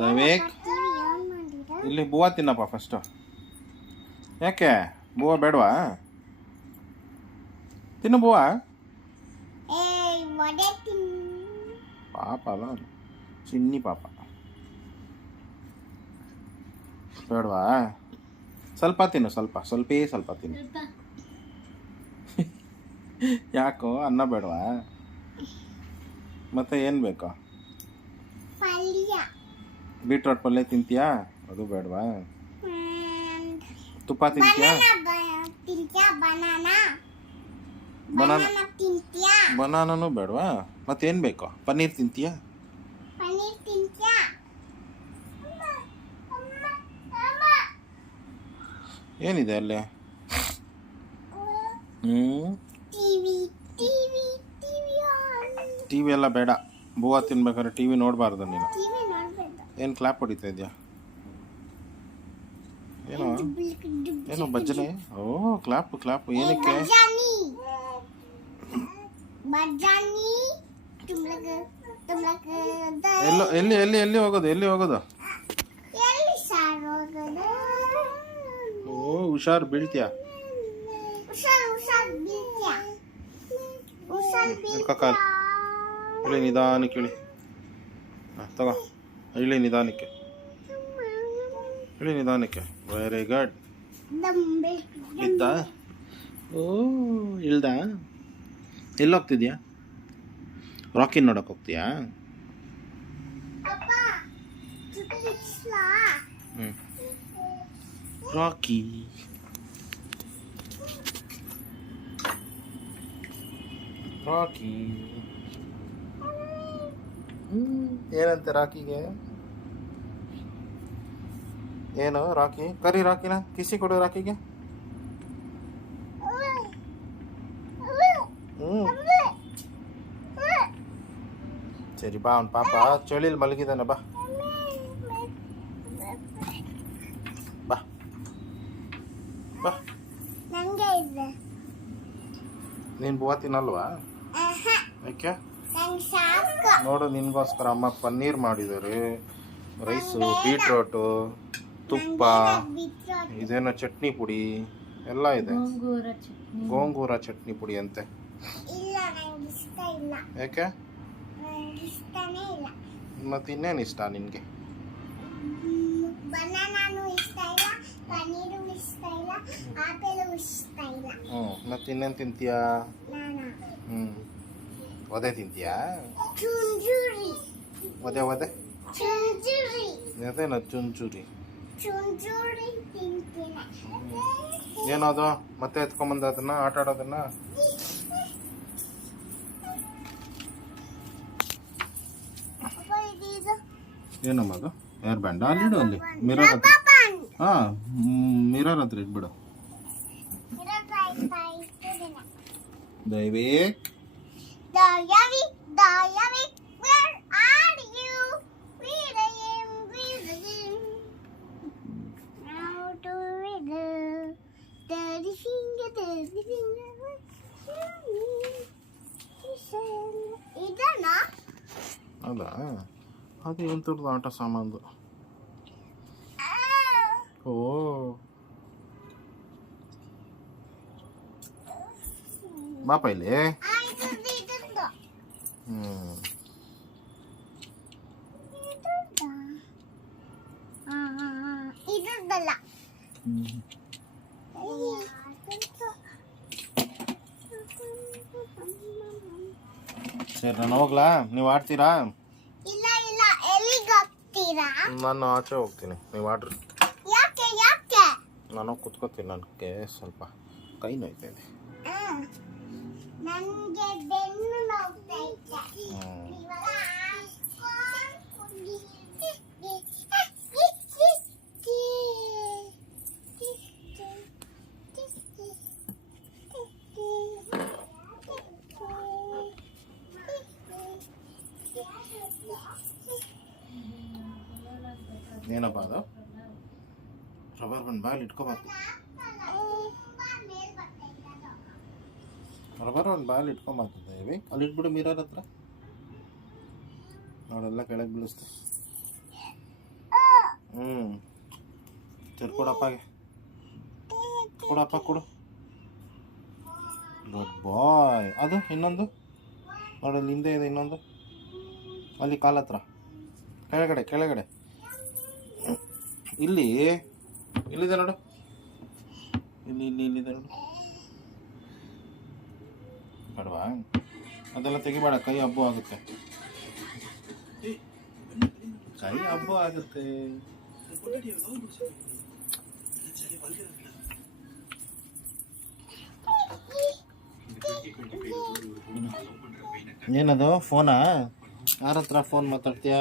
ದೈವೇಕ್ ಇಲ್ಲಿ ಬೂವಾ ತಿನ್ನಪ್ಪ ಫಸ್ಟು. ಯಾಕೆ ಬೂವಾ ಬೇಡವಾ? ತಿನ್ನು ಬೂವಾ. ಪಾಪ ಅಲ್ಲ ಚಿನ್ನಿ ಪಾಪ. ಬೇಡವಾ? ಸ್ವಲ್ಪ ತಿನ್ನು, ಸ್ವಲ್ಪ ತಿನ್ನು. ಯಾಕೋ ಅನ್ನ ಬೇಡವಾ? ಮತ್ತೆ ಏನು ಬೇಕು? ಬೀಟ್ರೋಟ್ ಪಲ್ಯ ತಿಂತೀಯಾ? ಅದು ಬೇಡವಾ? ತುಪ್ಪ ತಿಂತೀಯಾ? ಬನಾನೂ ಬೇಡವಾ? ಮತ್ತೇನು ಬೇಕು? ಪನ್ನೀರ್ ತಿಂತೀಯಾ? ಏನಿದೆ ಅಲ್ಲಿ? ಟಿವಿ ಎಲ್ಲ ಬೇಡ. ಬೂವಾ ತಿನ್ಬೇಕಾದ್ರೆ ಟಿವಿ ನೋಡಬಾರ್ದು ನೀನು. ಏನು ಕ್ಲಾಪ್ ಹೊಡಿತಾ ಇದೆಯಾ? ಏನೋ ಭಜನೆ. ಓ ಕ್ಲಾಪ್ ಏನಕ್ಕೆ? ಎಲ್ಲಿ ಹೋಗೋದು? ಓ ಹುಷಾರು ಬೀಳ್ತೀಯಾ? ಇಳಿ ನಿಧಾನಕ್ಕೆ ಇಳಿ. ತಗೋ ಇಳಿ ನಿಧಾನಕ್ಕೆ. Very good. ಇದ್ದ? ಓ ಇಳ್ದ? ಎಲ್ಲಿ ಹೋಗ್ತಿದ್ಯಾ? ರಾಕಿ ನೋಡಕ್ ಹೋಗ್ತೀಯಾ? ರಾಕಿ ಏನಂತೆ ರಾಕಿಗೆ? ಏನು ರಾಕಿ? ಕರಿ ರಾಕಿನ ಕಿಸಿ ಕೊಡು ರಾಕಿಗೆ. ಸರಿ ಬಾ, ಅವನ್ ಪಾಪ ಚಳಿಲಿ ಮಲಗಿದಾನೆ. ಬಾ ಬಾ ಬಾ. ನೀನ್ ಬೂವಾ ತಿನ್ನಲ್ವಾ? ಯಾಕೆ? ನೋಡು ನಿನ್ಗೋಸ್ಕರ ಅಮ್ಮ ಪನ್ನೀರ್ ಮಾಡಿದ್ದಾರೆ. ರೈಸು, ಬೀಟ್ರೋಟು, ತುಪ್ಪ, ಇದೇನೋ ಚಟ್ನಿ ಪುಡಿ ಎಲ್ಲ ಇದೆ. ಗೋಂಗೂರ ಚಟ್ನಿ ಪುಡಿ ಅಂತೆ. ಯಾಕೆ? ಮತ್ತೆ ಇನ್ನೇನು ಇಷ್ಟ ನಿನ್ಗೆ? ಮತ್ತೆ ಇನ್ನೇನು ತಿಂತೀಯಾ? ಒದೆ ತಿಂತೀಯಾ? ಒದೆ ಅದೇನ ಚುಂಚುರಿ? ಏನದು? ಮತ್ತೆ ಎತ್ಕೊಂಬಂದ ಅದನ್ನ ಆಟ ಆಡೋದನ್ನ? ಏನಮ್ಮ ಅದು? ಏರ್ ಬ್ಯಾಂಡ್ ಅಲ್ಲಿಡು. ಅಲ್ಲಿ ಮಿರರ್ ಹತ್ರ. ಮಿರರ್ ಹತ್ರ ಇಟ್ಬಿಡು. ದೈವೇಕ್ ಅಲ್ಲ ಅದು ಎಂಥದ್ದು ಆಟ ಸಾಮಾನು. ಓ ಬಾಪ ಇಲ್ಲಿ. ಸರಿ ನಾನು ಹೋಗ್ಲಾ? ನೀವು ಆಡ್ತೀರಾ? ನಾನು ಆಚೆ ಹೋಗ್ತೀನಿ, ನೀವು ಆಡ್ರಿ. ನಾನು ಕುತ್ಕೋತೀನಿ. ನನಗೆ ಸ್ವಲ್ಪ ಕೈ ನೋಯ್ತಾ ಇದೆ. ಏನಪ್ಪ ಅದು? ರಬ್ಬರ್ ಬಂದು ಬಾಯಲ್ಲಿ ಇಟ್ಕೋಬಾರ್ದು. ರಬ್ಬರ್ ಒಂದು ಬಾಯಲ್ಲಿ ಇಟ್ಕೊಂಬಾರ್ದು. ಅಲ್ಲಿ ಇಟ್ಬಿಡು ಮಿರರ್ ಹತ್ರ. ನೋಡೆಲ್ಲ ಕೆಳಗೆ ಬೀಳಿಸ್ತೆ. ಹ್ಞೂ ಸರಿ ಕೊಡಪ್ಪಗೆ ಕೊಡಪ್ಪ ಕೊಡು. ಗುಡ್ ಬಾಯ್. ಅದು ಇನ್ನೊಂದು ನೋಡಲ್ಲಿ ಹಿಂದೆ ಇದೆ ಇನ್ನೊಂದು, ಅಲ್ಲಿ ಕಾಲ ಹತ್ರ ಕೆಳಗಡೆ ಕೆಳಗಡೆ ಇಲ್ಲಿ ಇಲ್ಲಿದೆ ನೋಡು, ಇಲ್ಲಿ ಇಲ್ಲಿ ಇಲ್ಲಿದೆ ನೋಡು. ಬೇಡವಾ? ಅದೆಲ್ಲ ತೆಗಿಬೇಡ, ಕೈ ಹಬ್ಬು ಆಗುತ್ತೆ, ಕೈ ಹಬ್ಬು ಆಗುತ್ತೆ. ಏನದು ಫೋನಾ? ಯಾರ ಹತ್ರ ಫೋನ್ ಮಾತಾಡ್ತೀಯಾ?